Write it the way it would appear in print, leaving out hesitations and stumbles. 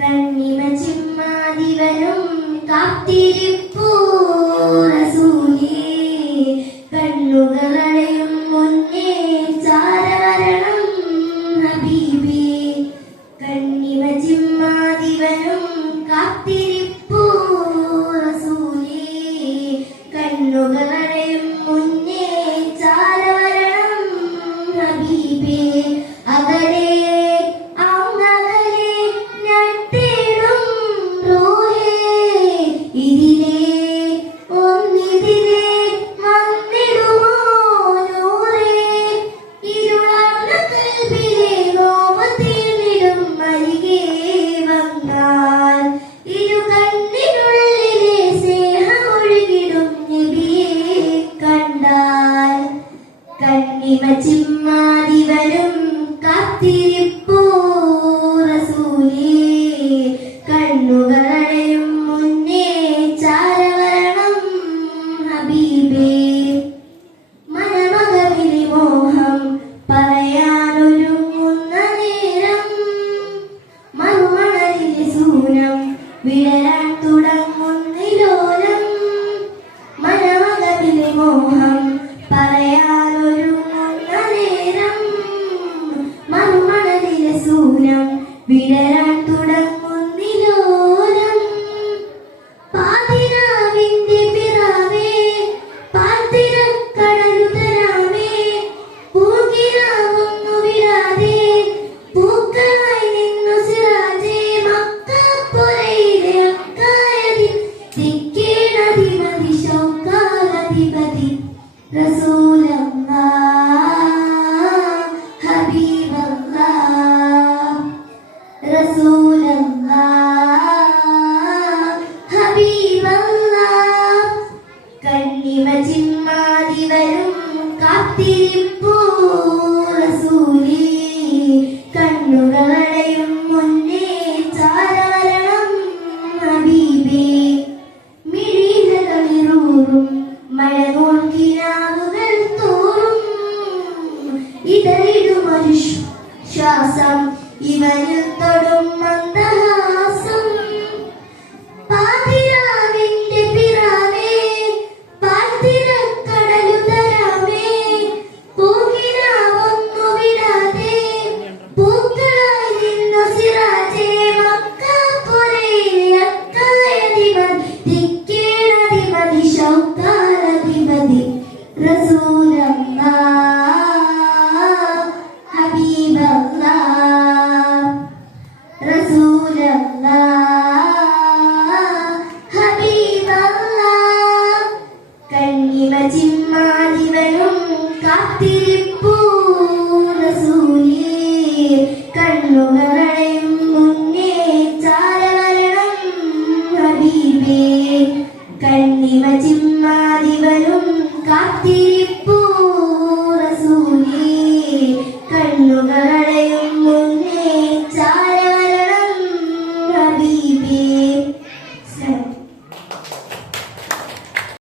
കണ്ണിമ ചിമ്മാതിവരും കാത്തിരിപ്പൂ റസൂലേ, കണ്ണുകളടയും മുന്നേ ചാരവരണം ഹബീബേ. കണ്ണിമ ചിമ്മാതിവരും കാത്തിരിപ്പൂ റസൂലേ, കണ്ണുകളടയും മുന്നേ ചാരവരണം ഹബീബേ. അകലെ ചിമ്മാതിവരും കാത്തിരിപ്പൂ റസൂലേ, കണ്ണുകളടയും മുന്നേ ചാരവരണം ഹബീബേ. മനമകമിലെ മോഹം പറയാനൊരുങ്ങുന്ന നേരം, മറുമണലിലെ സൂനം വിടരാൻ തുടങ്ങുന്നിലോലം. മനമകമിലെ മോഹം സൂനം വിടരാൻ തുടങ്ങുന്നിലോലം. പാതിരാവിന്റെ പിറാവേ പാതിരക്കടലുതരാമേ, പൂകിരാവൊന്നു വിടാതെ പൂക്കളായി നിന്നു സിറാജേ. മക്കപ്പുരയിലെ അക്കായതി ദിക്കേണധിപതി ശൗക്കാലധിപതി റസൂലല്ലാഹ് ഹബീബല്ലാഹ്, റസൂലല്ലാഹ് ഹബീബല്ലാഹ്. കണ്ണിമ ചിമ്മാതിവരും കാത്തിരിപ്പൂ റസൂലേ, കണ്ണുകളടയും മുന്നേ ചാരവരണം ഹബീബേ. മിഴികളിലൂറും മഴകോൾ കിനാവുകൾ തോറും, ഇതളിടുമൊരു ശ്വാസം ഇവരിൽ തൊടും മന്ദഹാസം. പാതിരാവിന്റെ പിറാവേ പാതിരക്കടലുതരാമേ, പൂകിരാവൊന്നു വിടാതെ പൂക്കളായി നിന്നു സിറാജേ. മക്കപ്പുരയിലെ അക്കായധിപതി ദിക്കേണധിപതി ശൗക്കാലധിപതി റസൂലല്ലാഹ് ഹബീബല്ലാഹ്, റസൂലല്ലാഹ് ഹബീബല്ലാഹ്. കണ്ണിമ ചിമ്മാതിവരും കാത്തിരിപ്പൂ റസൂലേ, കണ്ണുകളടയും മുന്നേ ചാരവരണം ഹബീബേ. കണ്ണിമ ചിമ്മാതിവരും കാത്തിരിപ്പൂ റസൂലേ, കണ്ണുകൾ